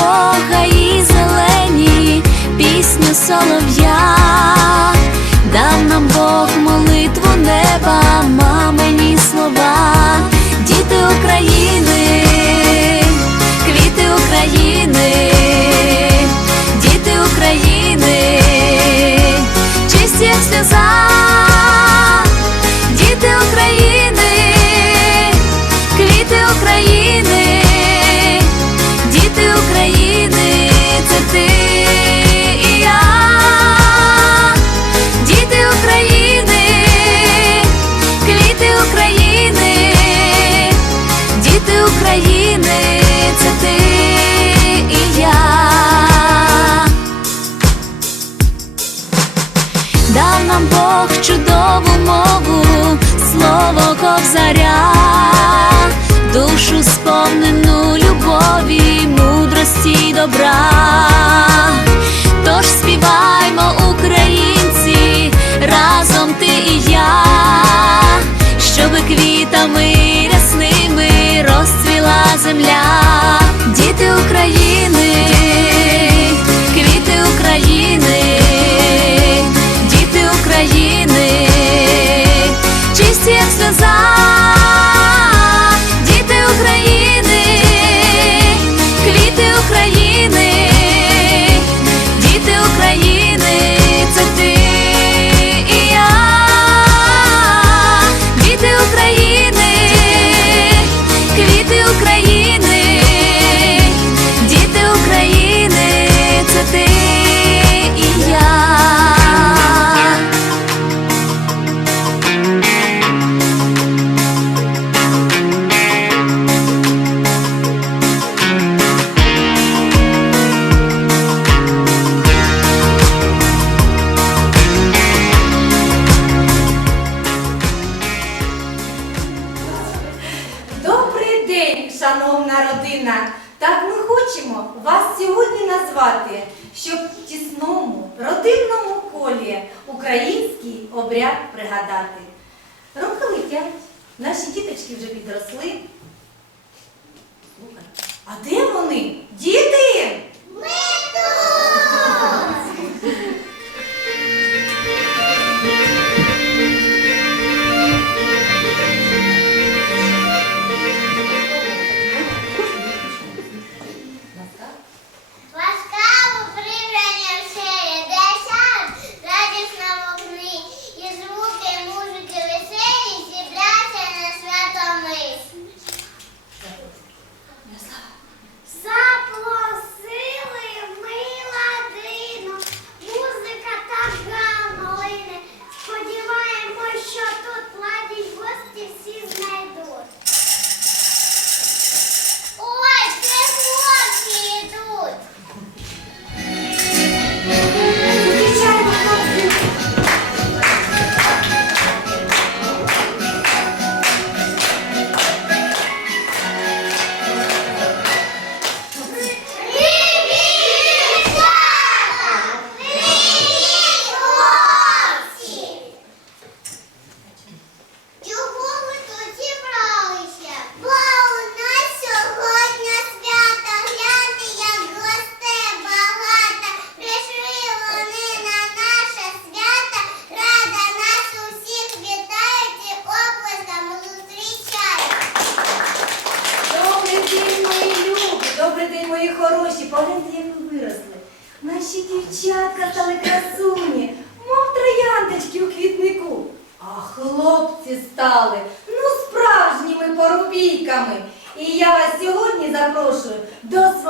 Бога і зелені пісні, солов'я, дав нам Бог молитву неба, мамині слова, діти України, квіти України, діти України, чисті як сльоза. Шановна родина! Так ми хочемо вас сьогодні назвати, щоб в тісному родинному колі український обряд пригадати. Роки летять, наші діточки вже підросли. А де вони? Діти! Ласкаво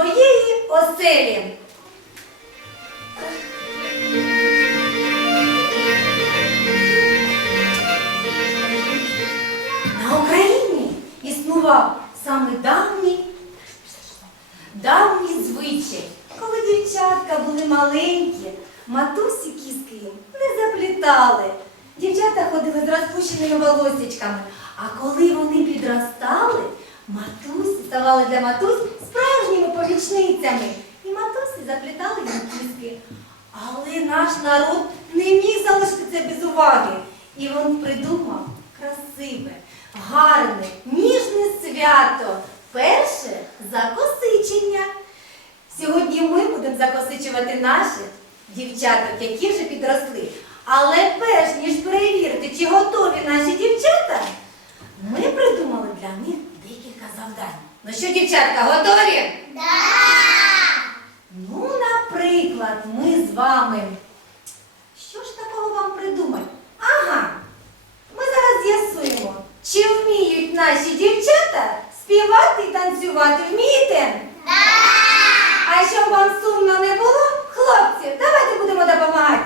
своєї оселі. На Україні існував саме давній, давній звичай, коли дівчатка були маленькі, матусі кіски не заплітали. Дівчата ходили з розпущеними волосічками, а коли вони підростали, матусі ставали для матусь справжніми помічницями. І матусі заплітали їм кіски. Але наш народ не міг залишити це без уваги. І він придумав красиве, гарне, ніжне свято. Перше закосичення. Сьогодні ми будемо закосичувати наших дівчаток, які вже підросли. Але перш ніж перевірити, чи готові наші дівчата, ми придумали для них декілька завдань. Ну що, дівчатка, готові? Ну, наприклад, ми з вами. Що ж такого вам придумати? Ага, ми зараз з'ясуємо, чи вміють наші дівчата співати і танцювати. Вмієте? А щоб вам сумно не було, хлопці, давайте будемо допомагати.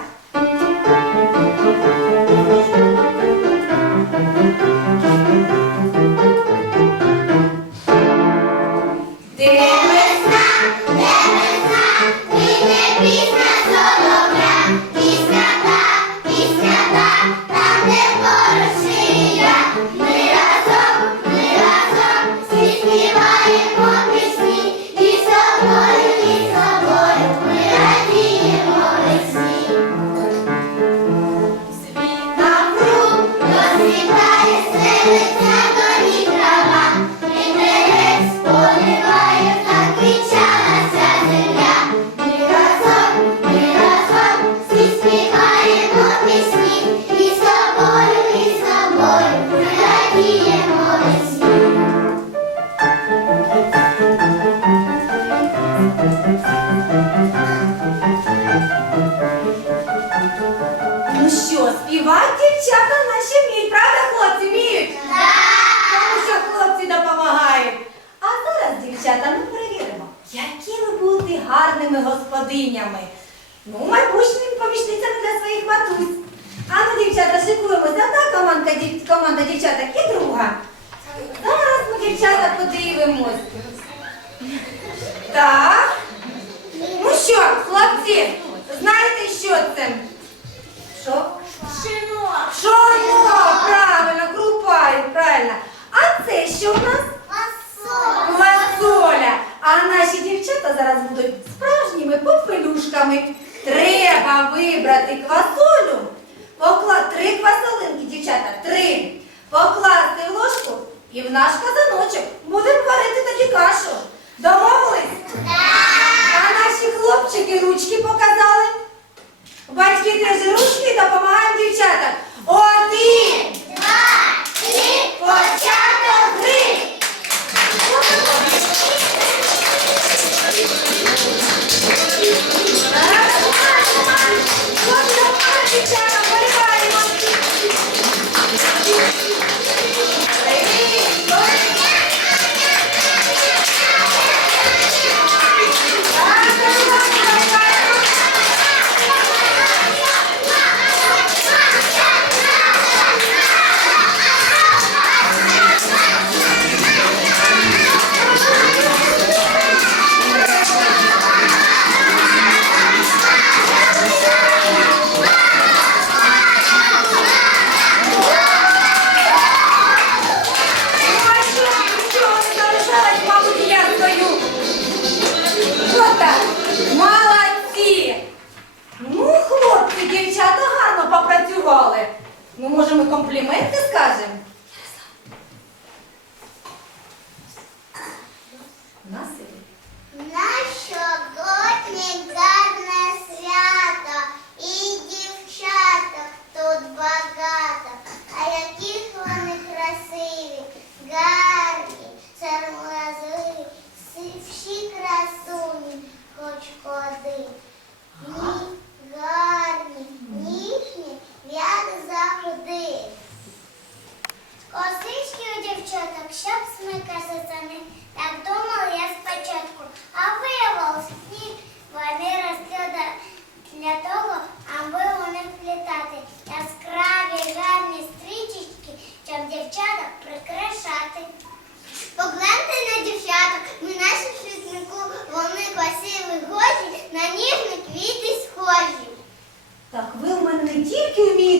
І в нас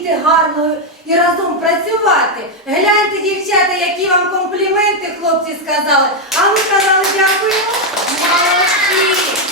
бути гарною і разом працювати. Гляньте, дівчата, які вам компліменти хлопці сказали. А ми сказали дякую. Молодці!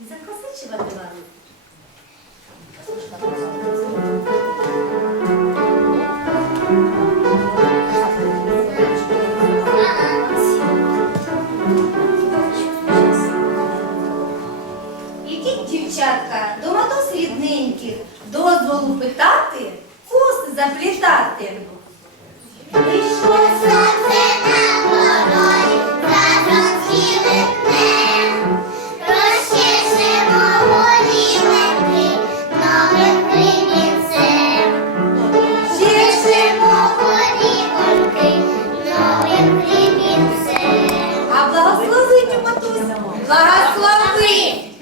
Закосичувати вас. Благослови!